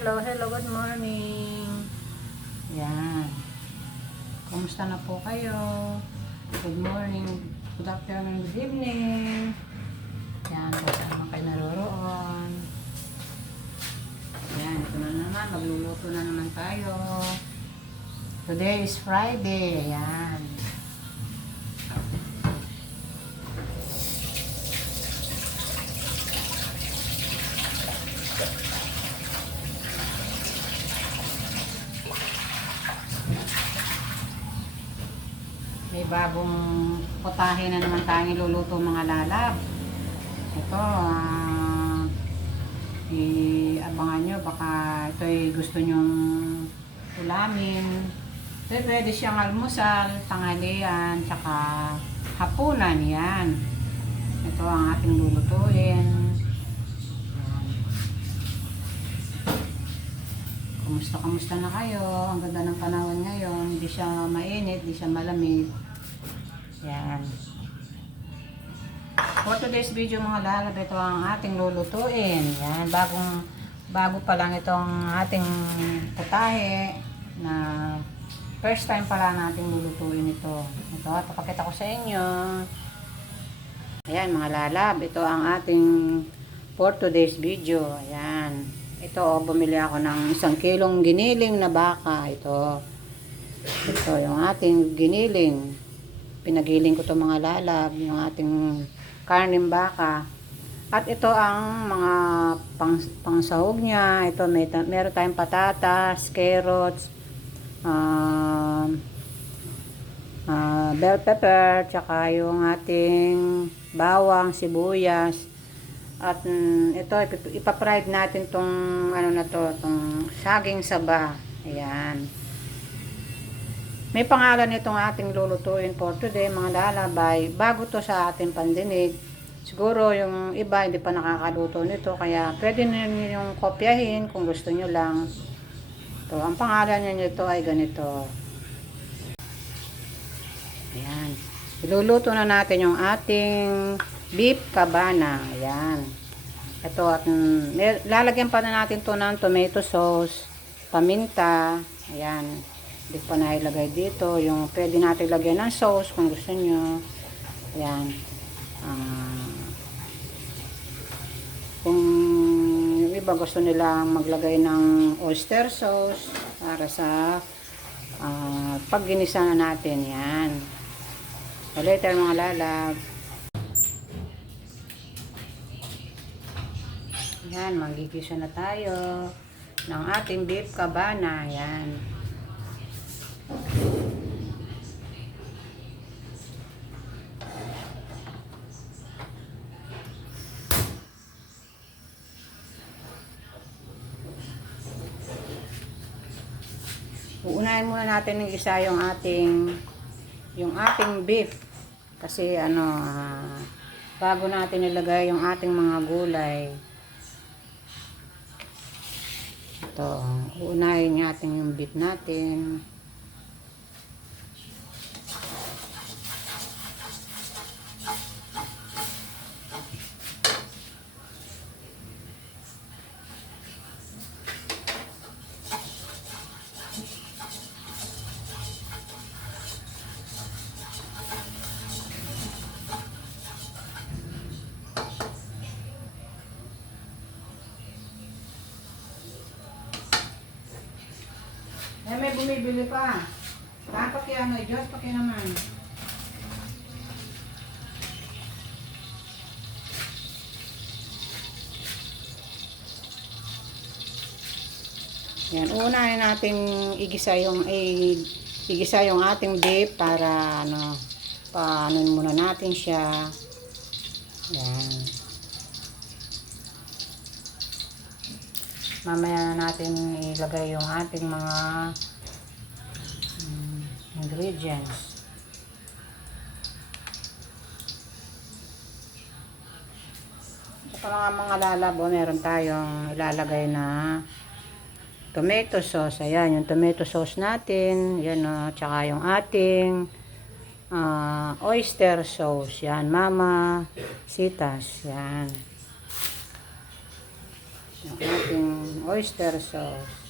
Hello, good morning. Yan. Kumusta na po kayo? Good morning, good afternoon, good evening. Yan, kung saan kayo naroroon. Yan, ito na naman, magluluto na naman tayo. Today is Friday. Yan. May bagong potahe na naman tayong iluluto mga lalab. Ito, abangan nyo, baka ito ay gusto nyong ulamin. Ito pwede siyang almusal, tanghalian, tsaka hapunan. Yan. Ito ang ating lulutuin. Kamusta na kayo? Ang ganda ng panahon ngayon. Hindi siya mainit, hindi siya malamig. Yan. For today's video mga lalab, ito ang ating lulutuin. Yan. Bago pa lang itong ating putahe na first time pala nating lulutuin ito. Ito, papakita ko sa inyo. Ayan mga lalab, ito ang ating for today's video. Ayan. Ito, bumili ako ng 1 kilong giniling na baka. Ito yung ating giniling. Pinagiling ko to mga lalab, yung ating karning baka. At ito ang mga pangsahog niya. Ito, meron tayong patatas, carrots, bell pepper, tsaka yung ating bawang, sibuyas. At ito, ipapride natin tong tong saging saba. Ayan. May pangalan itong ating lulutuin for today, mga lalabay. Bago to sa ating pandinig. Siguro yung iba hindi pa nakakaluto nito, kaya pwede niyo yung kopyahin kung gusto niyo lang. Ito, ang pangalan niya nito ay ganito. Ayan. Iluluto na natin yung ating beef cabana. Ayan. Ito, at lalagyan pa na natin to ng tomato sauce, paminta. Ayan. Hindi pa na ilagay dito. Yung pwede natin lagyan ng sauce kung gusto nyo. Ayan. Kung yung iba gusto nila maglagay ng oyster sauce para sa pagginisa na natin. Yan. So later mga lalab. Yan, magigisa na tayo ng ating beef cabana. Yan. Uunahin muna natin ng isa yung ating beef. Kasi bago natin ilagay yung ating mga gulay. Ito, uunahin natin yung beef natin. May bumibili pa. Dapat kaya Diyos, paki naman. Yan, unahin natin igisa yung ating beef para paano muna natin siya. Yan. Mamaya na natin ilagay yung ating mga ingredients. Ito mga lalabo, meron tayong ilalagay na tomato sauce. Ayan, yung tomato sauce natin. Yan tsaka yung ating oyster sauce. Yan, mama sitas. Yan. yung ating oyster sauce.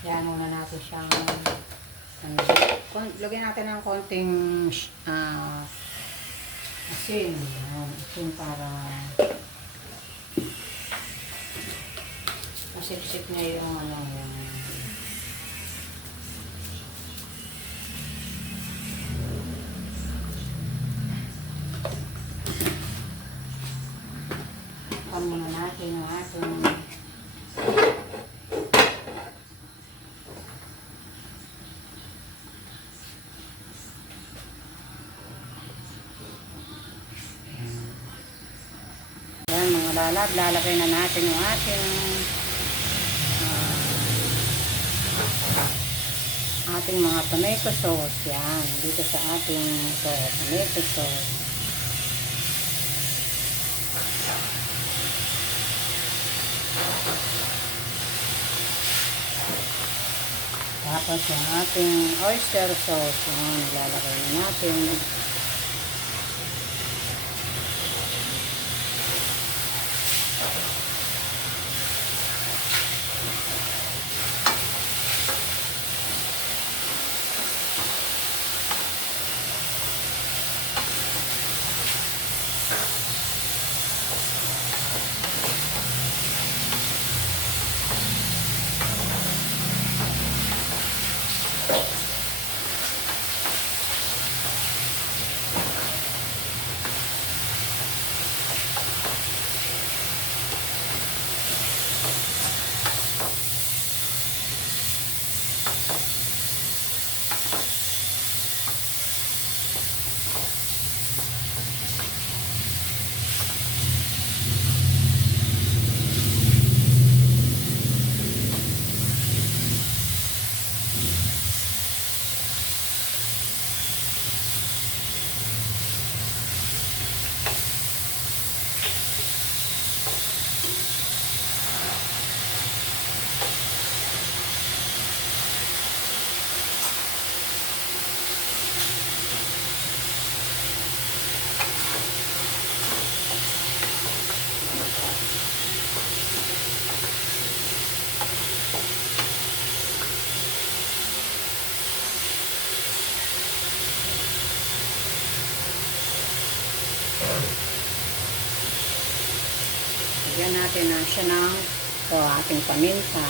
Yan, muna natin siyang lagyan natin ng konting asin. Asin para masip-sip niya yung yung muna natin yung ating lalagay na natin yung ating mga tomato sauce. Yan, dito sa ating tomato sauce. Tapos yung ating oyster sauce, yan, nilalagay na natin. Lagyan natin na siya ng ating paminta.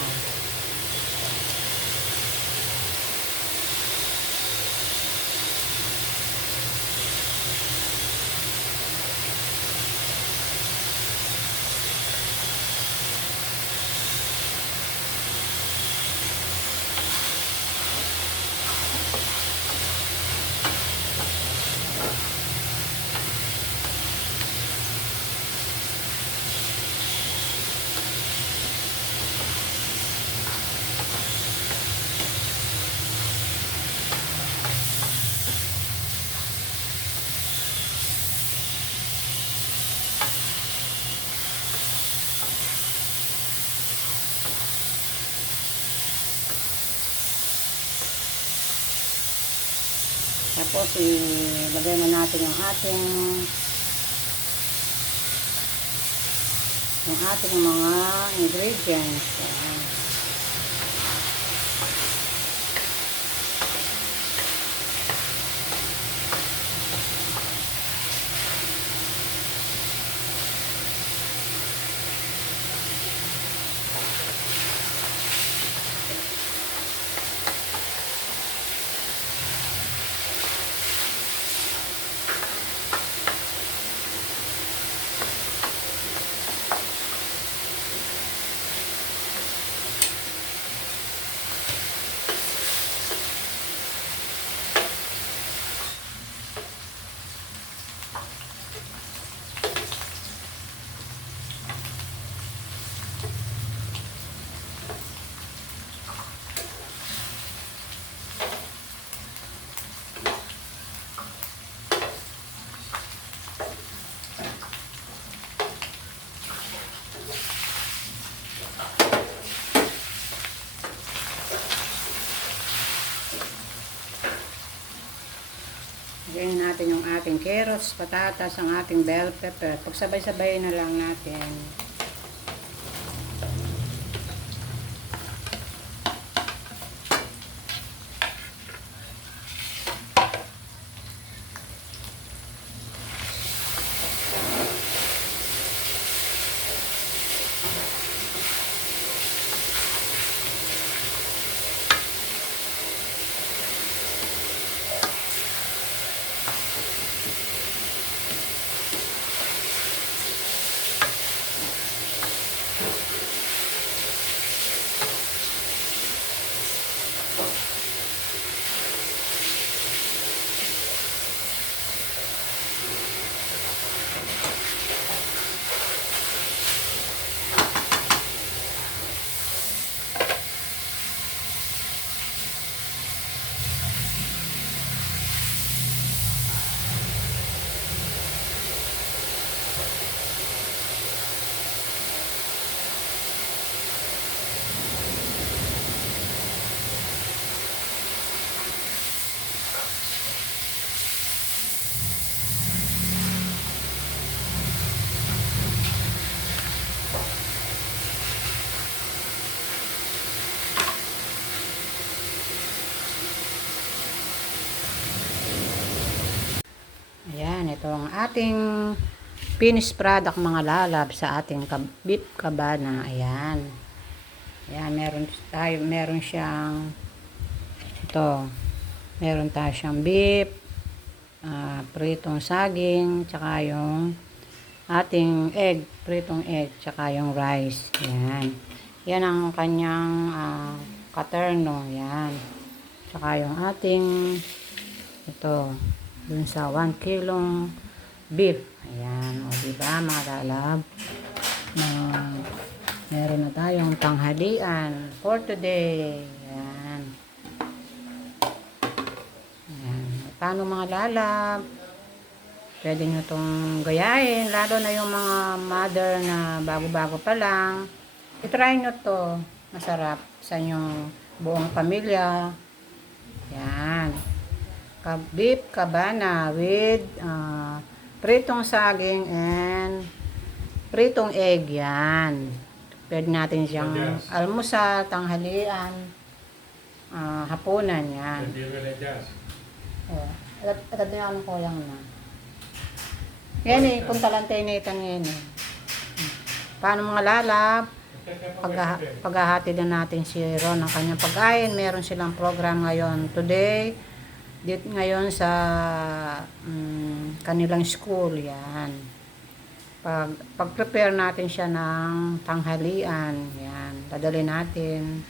Tapos ilagay na natin yung ating yung ating mga ingredients. Ayan. Lagyan natin yung ating carrots, patatas, ang ating bell pepper. Pagsabay-sabay na lang natin. Ayan, ito ang ating finished product mga lalab sa ating beef cabana. Ayan. Ayan, meron siyang ito. Meron tayo siyang beef, pritong saging, tsaka yung ating egg, pritong egg, tsaka yung rice. Ayan. Yan ang kanyang katerno. Ayan. Tsaka yung ating ito, dun sa 1 kilong beef. Ayan. O diba mga lalab? Meron na tayong tanghalian for today. Ayan. Ayan. Paano mga lalab? Pwede nyo itong gayahin. Lalo na yung mga mother na bago-bago pa lang. I-try nyo to. Masarap sa inyong buong pamilya. Ayan. Beef cabana with pritong saging and pritong egg. Yan. Pwede natin siyang almusal, tanghalian, hapunan. Yan. Agad na yung kulang na. Yan eh, puntalantay na itan yan eh. Paano mga lalab? Paghahati din natin si Ron ng kanyang pagkain. Meron silang program ngayon today. Dito ngayon sa kanilang school. Yan. Pag-prepare natin siya ng tanghalian. Yan. Dadali natin.